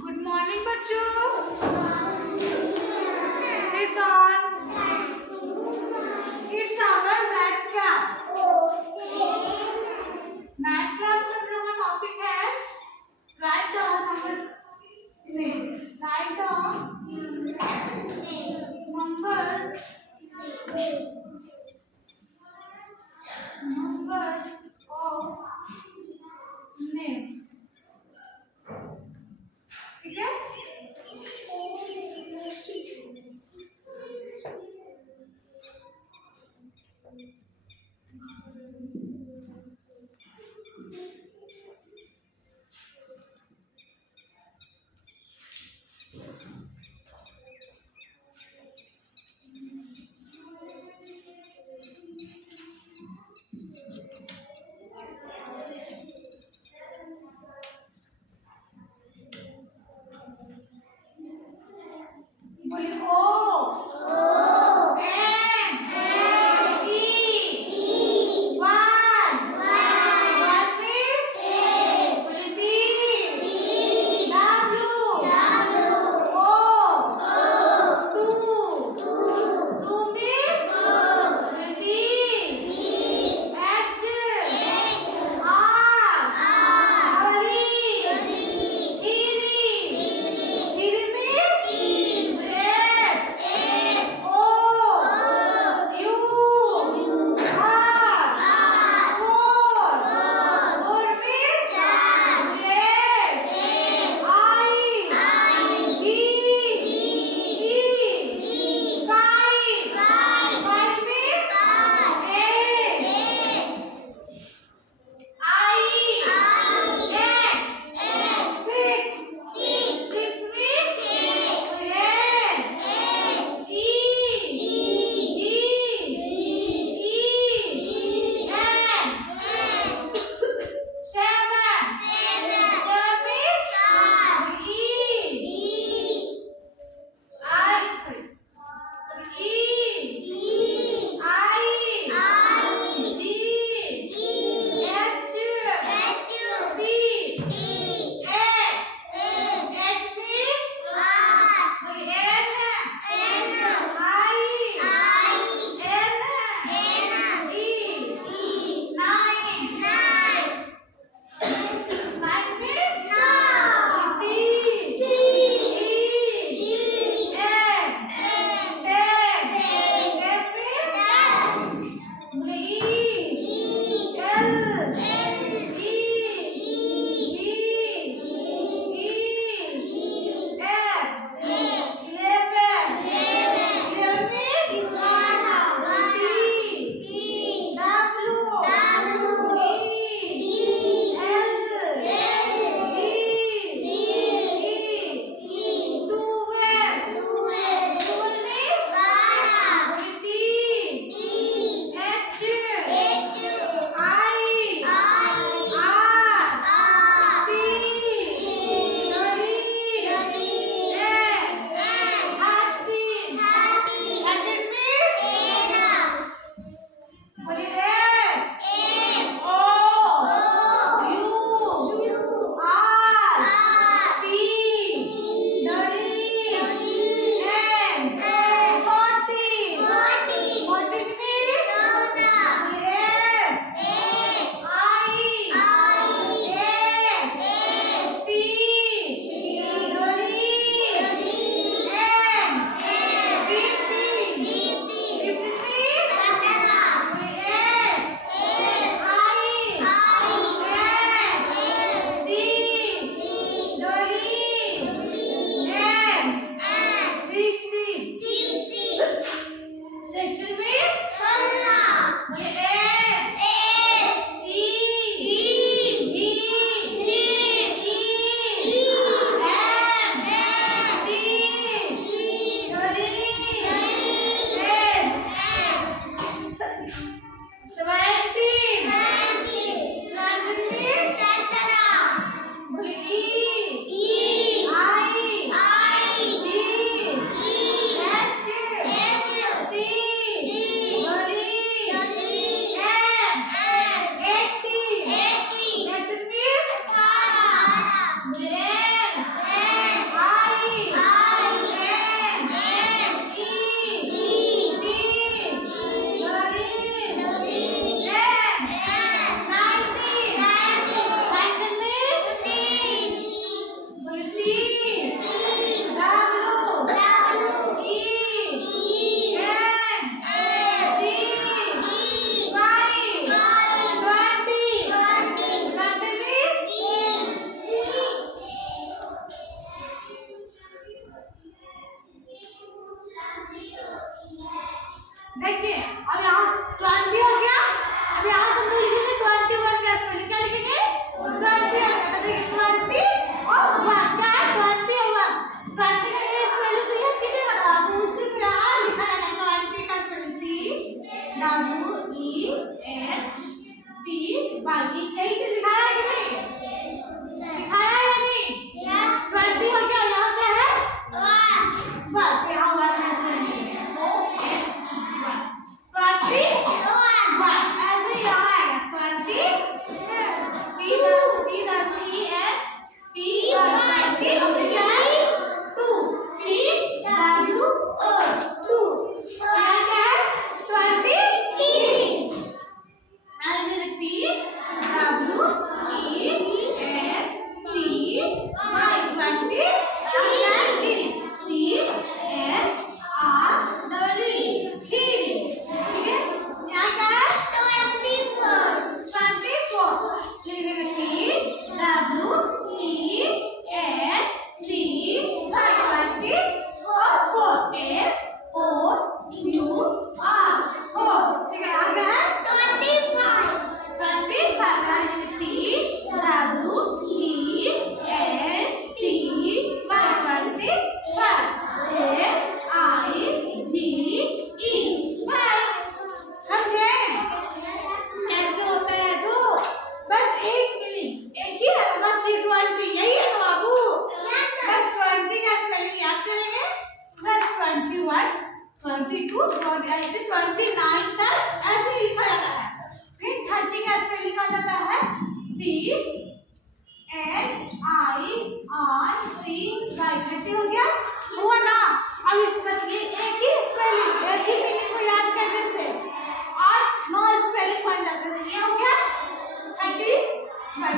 Good morning बच्चों। Sit down. It's our math class. Math class में हम लोग का टॉपिक है write down write down number number of name. ठीक है।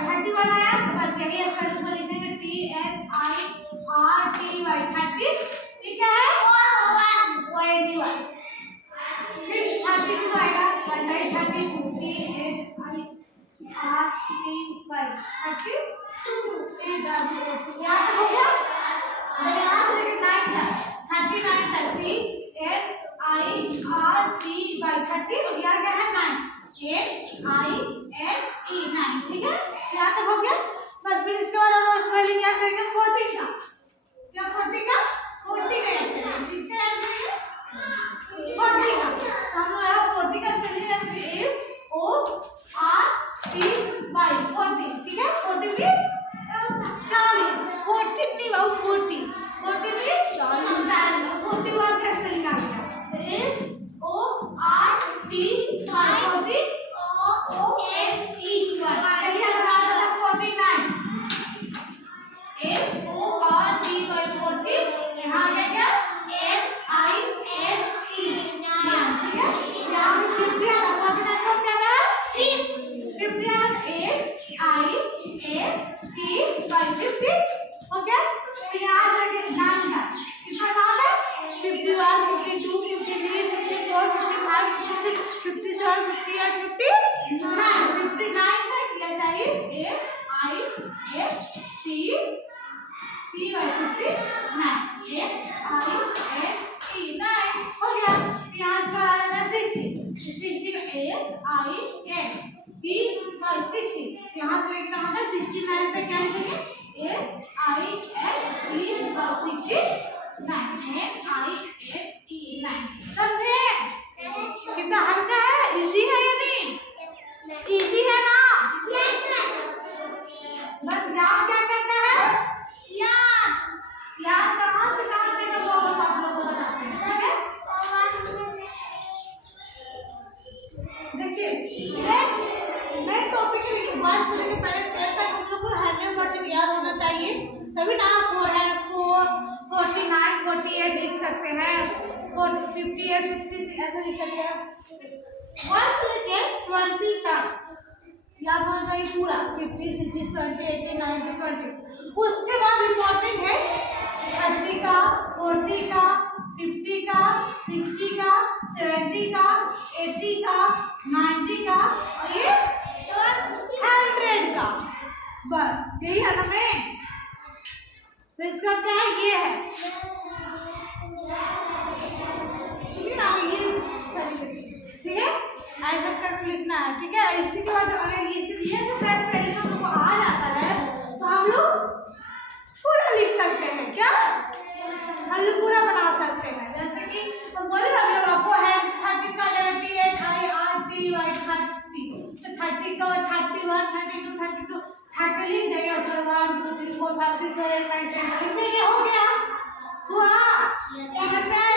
31 आया तो बस यही एक्सप्रेशन को लिखेंगे THIRTY 30, ठीक है ONY। फिर 32 आएगा 32 THIRTY 32 याद हो गया। यहाँ से लेके 9 तक 39 तक THIRTY 30 और यहाँ क्या है 9 NINE 9, ठीक है यहाँ तक हो गया। बस फिर इसके बाद हम लोग स्पेलिंग याद करेंगे 40 का। क्या 40 का याद करेंगे, किसका याद करेंगे 40 का। तो हम लोग यहाँ 40 का स्पेलिंग याद करेंगे FORTY 40, ठीक है 40 भी 40, 40 नहीं बाबू 40 भी 40 41 का स्पेलिंग आ गया FORTY 40 यहाँ से लिखना होगा 69 पे क्या लिखेंगे FISE 9 समझे कितना हल्का है, इजी है या नहीं, इजी है ना। बस याद क्या करना है, याद कहाँ से कहाँ तक वो हम आप लोगों को बताते हैं, ठीक है। देखिए मैं टॉपिक के लिए वर्ड से लेकर पहले 10 तक हम लोग को 100% याद होना चाहिए, तभी ना 4 49 48 लिख सकते हैं, 58 56 ऐसे लिख सकते हैं। 1 से लेकर 20 तक याद होना चाहिए पूरा 50 60 70 80 90 20। उसके बाद इम्पोर्टेंट है 30 का 40 का 50 का 60 का 70 का 80 का 90 का और ये 100 का, बस यही है ना। मैं इसका क्या है, ये है ठीक है ना, ये ठीक है ऐसा करके लिखना है, ठीक है। इसी के बाद अगर ये सब पहले हम लोग को आ जाता है तो हम लोग पूरा लिख सकते हैं, क्या हम लोग पूरा बना सकते हैं। जैसे कि हम बोले ना आपको है 30 का जगह THIRTY 30 तो 30 का 31 32 32 30 लिख देंगे और 1 2 3 4 5 6 7 8 9 10 लिख देंगे, हो गया हुआ समझ में आया।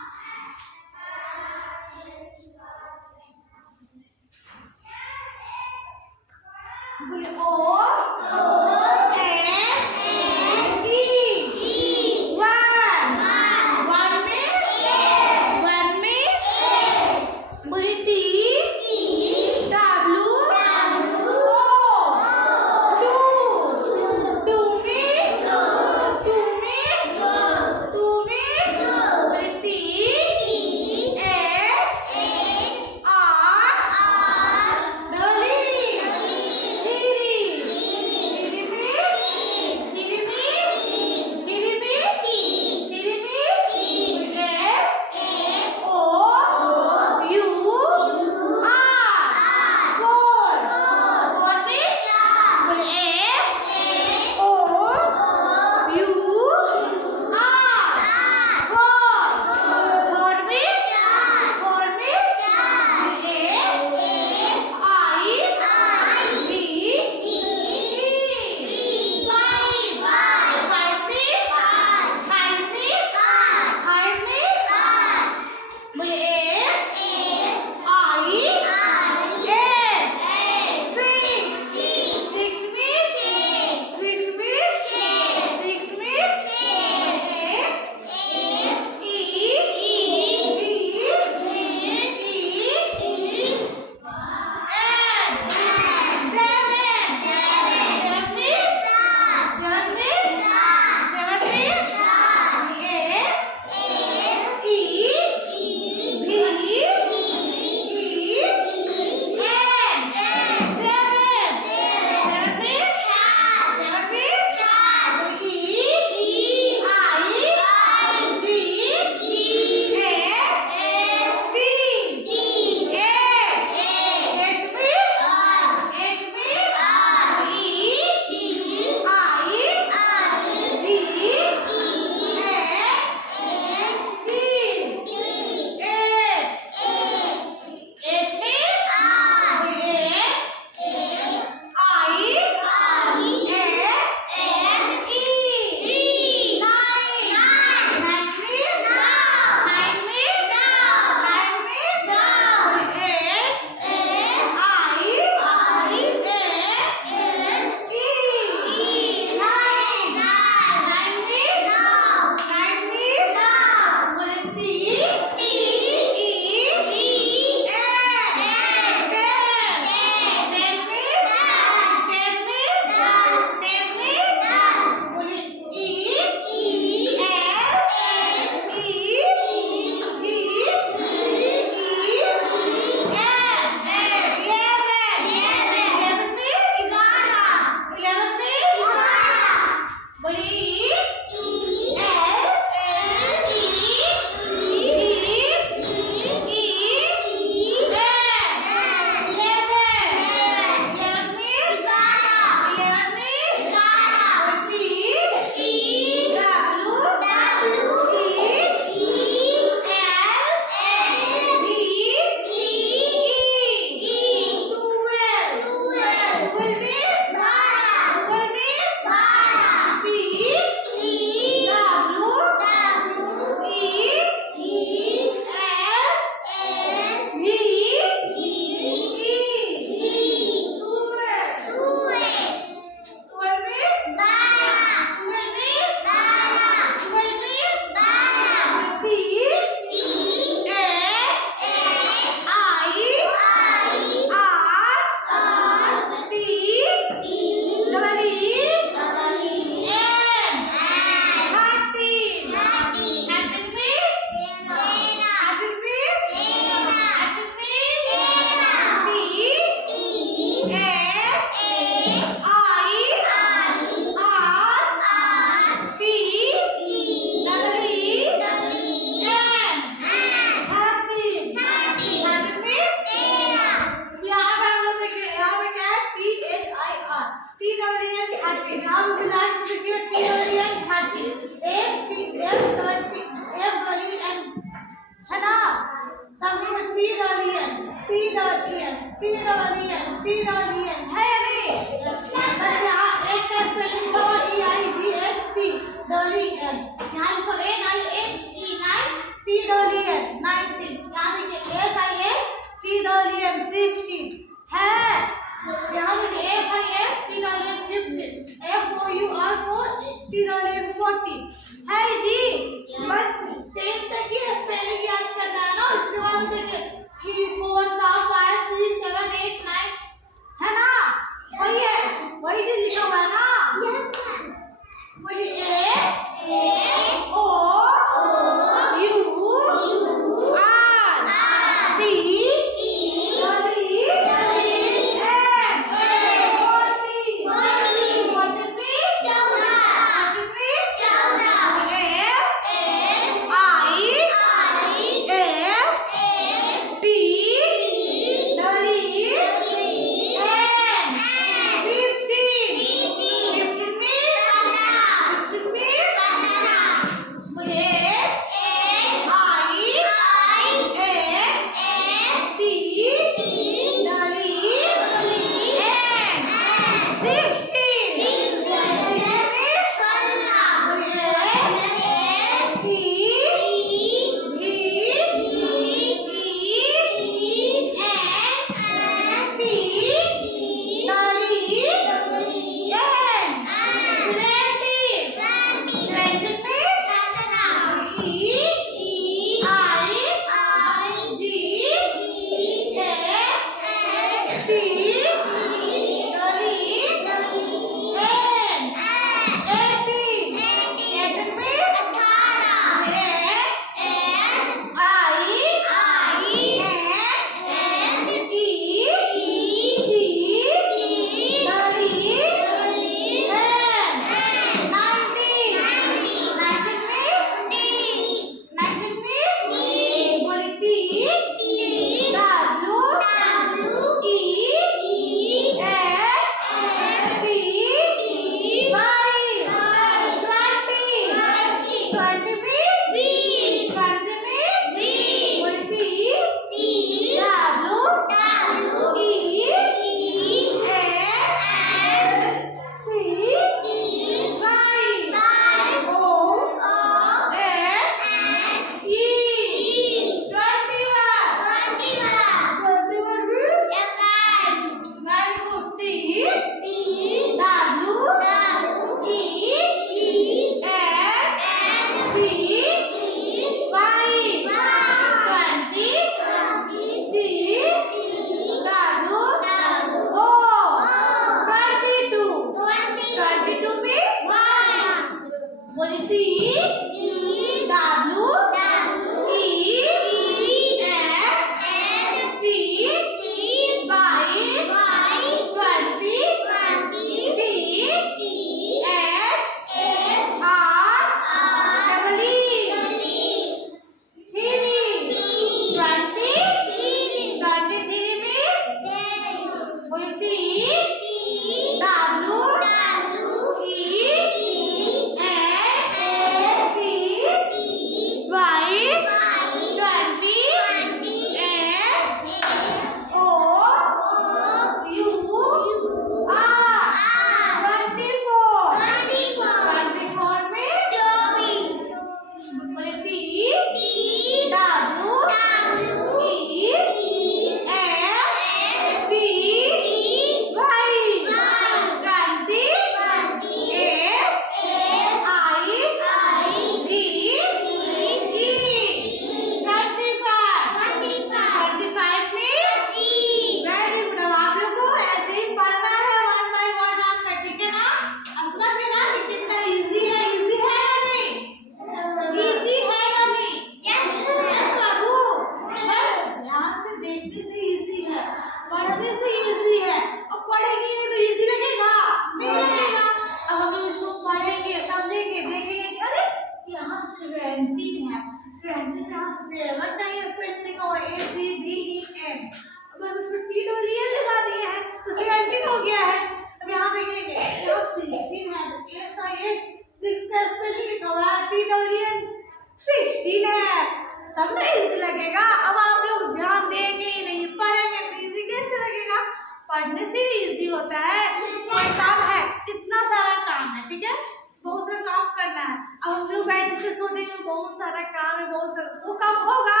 तब ना इजी लगेगा। अब आप लोग ध्यान देंगे ही नहीं, पढ़ेंगे तो इजी कैसे लगेगा? पढ़ने से ही इजी होता है। कोई काम है, इतना सारा काम है, ठीक है, बहुत सारा काम करना है। अब हम लोग बैठ के सोचेंगे बहुत सारा काम है, बहुत सारा, वो काम होगा?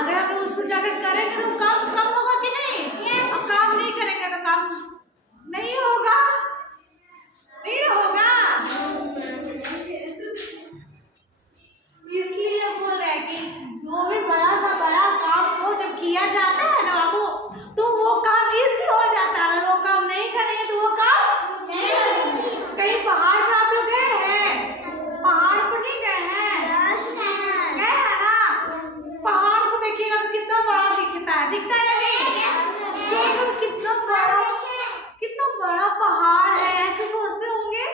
अगर हम लोग उसको जाकर करेंगे तो काम कम होगा कि नहीं? अब काम नहीं करेंगे तो काम नहीं होगा, नहीं होगा। इसलिए बोल रहे हैं कि जो भी बड़ा काम को जब किया जाता है ना बाबू, तो वो काम इजी हो जाता है। अगर वो काम नहीं करेंगे तो वो काम कहीं पहाड़ पर आप लोग गए हैं? पहाड़ पर नहीं गए हैं? गए हैं ना? पहाड़ को देखिएगा तो कितना बड़ा दिखता है, दिखता है या नहीं? सोचो कितना बड़ा पहाड़ है, ऐसे सोचते होंगे।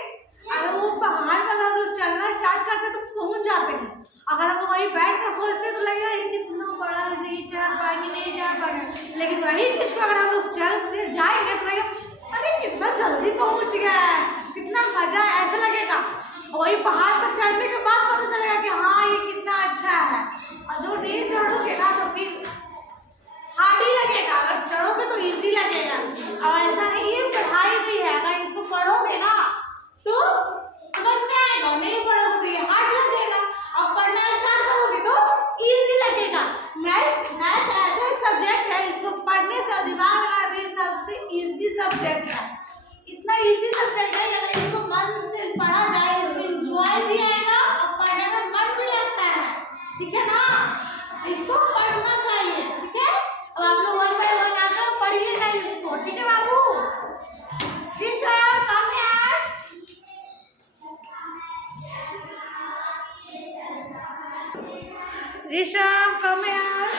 अगर वो पहाड़ पर हम लोग चलना स्टार्ट करते तो पहुंच जाते हैं। अगर हम लोग वहीं बैठ कर सोचते तो लगेगा ये कितना बड़ा, नहीं चढ़ पाएंगे। लेकिन वही चीज को अगर हम लोग चलते जाएंगे तो लगेगा अरे कितना जल्दी पहुंच गया है, कितना मजा है, ऐसा लगेगा। वही पहाड़ पर चढ़ने के बाद पता चलेगा कि हाँ ये कितना अच्छा है। और जो नहीं चढ़ोगे ना तो फिर हार्ड ही लगेगा, अगर चढ़ोगे तो ईजी लगेगा। और ऐसा नहीं है, पढ़ाई भी है, अगर इसको पढ़ोगे ना तो समझ में आएगा, नहीं पढ़ोगे तो ये हार्ड लगेगा। इसको पढ़ना चाहिए, ठीक है। अब आप लोग 1 by 1 आकर पढ़िएगा इसको, ठीक है बाबू। जी सर, कम यार। ऋषभ कम यार।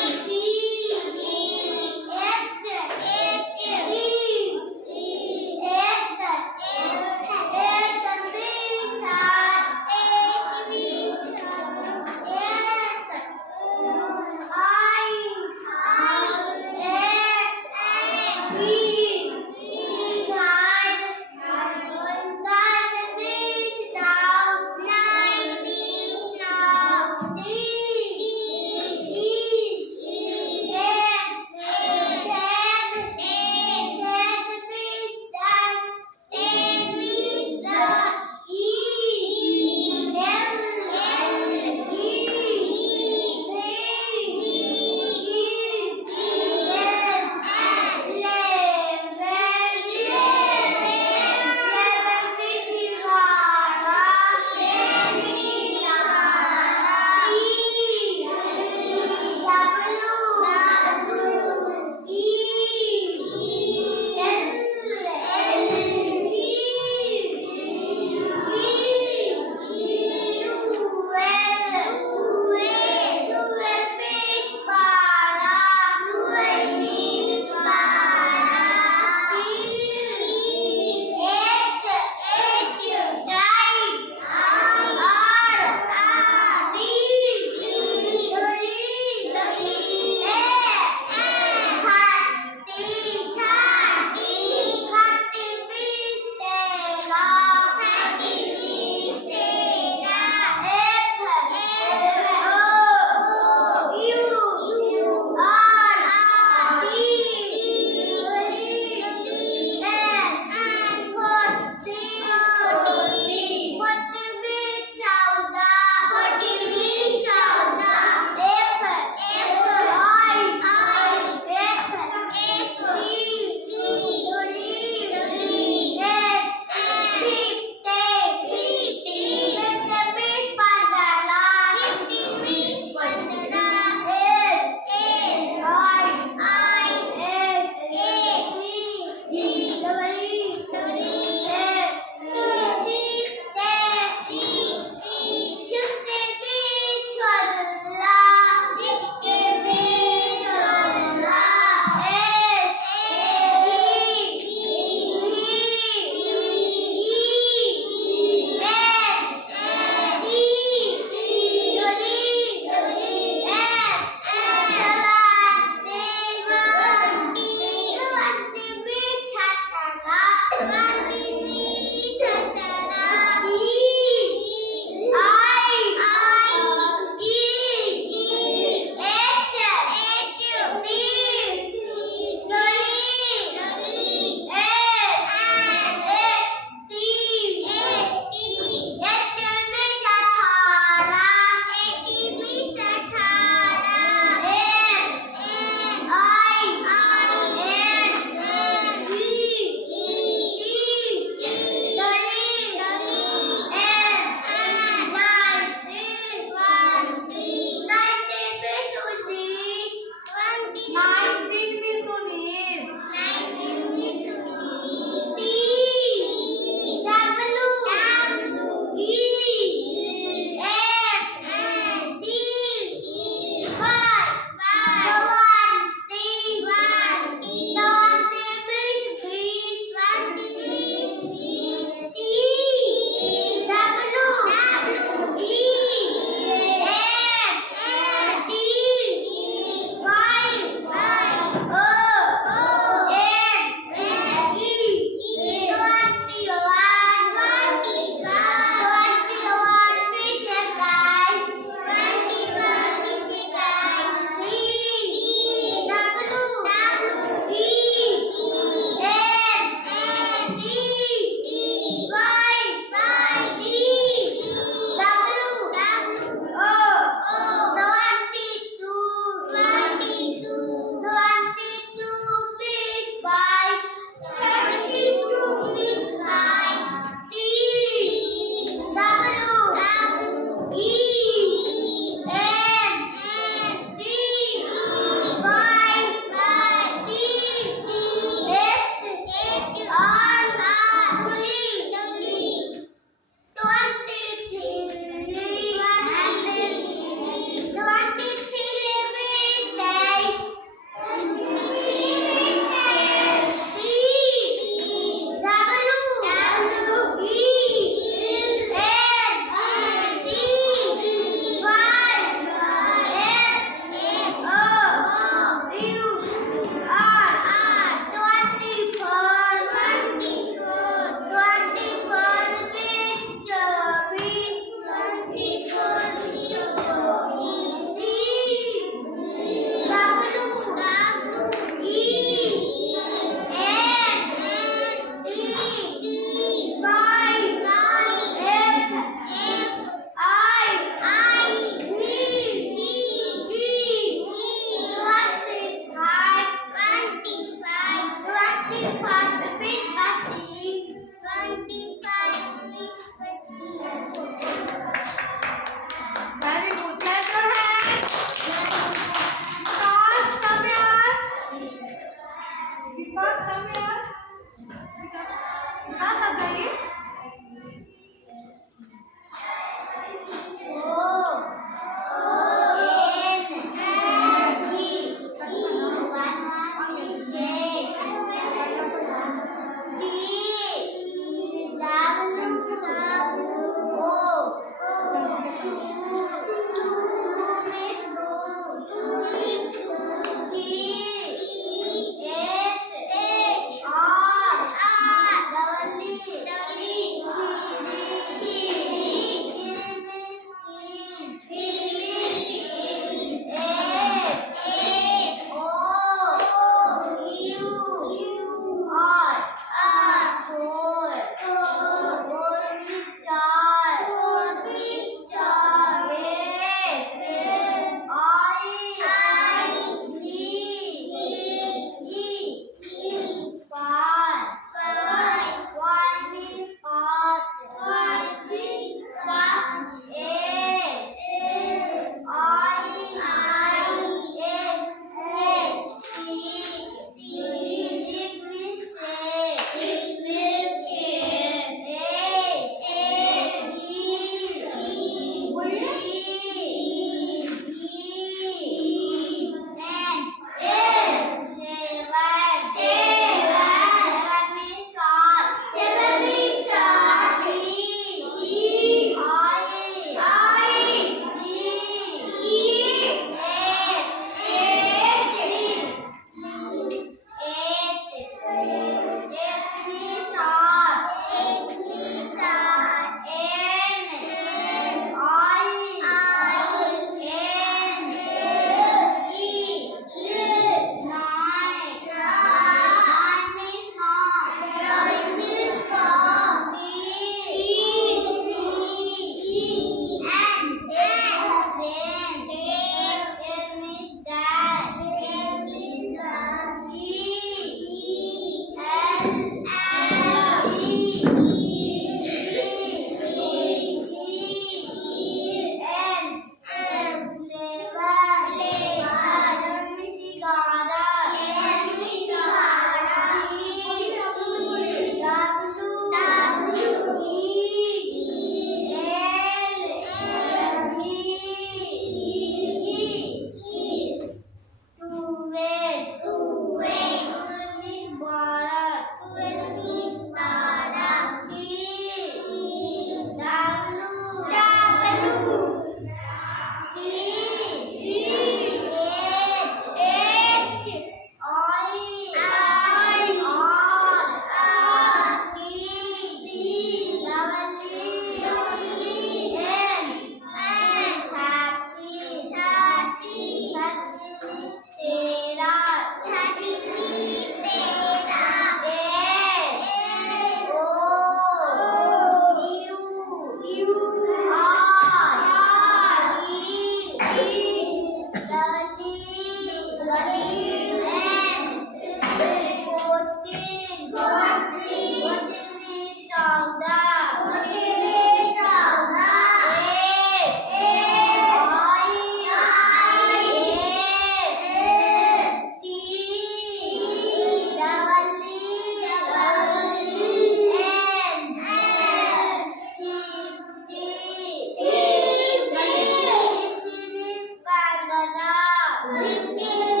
ये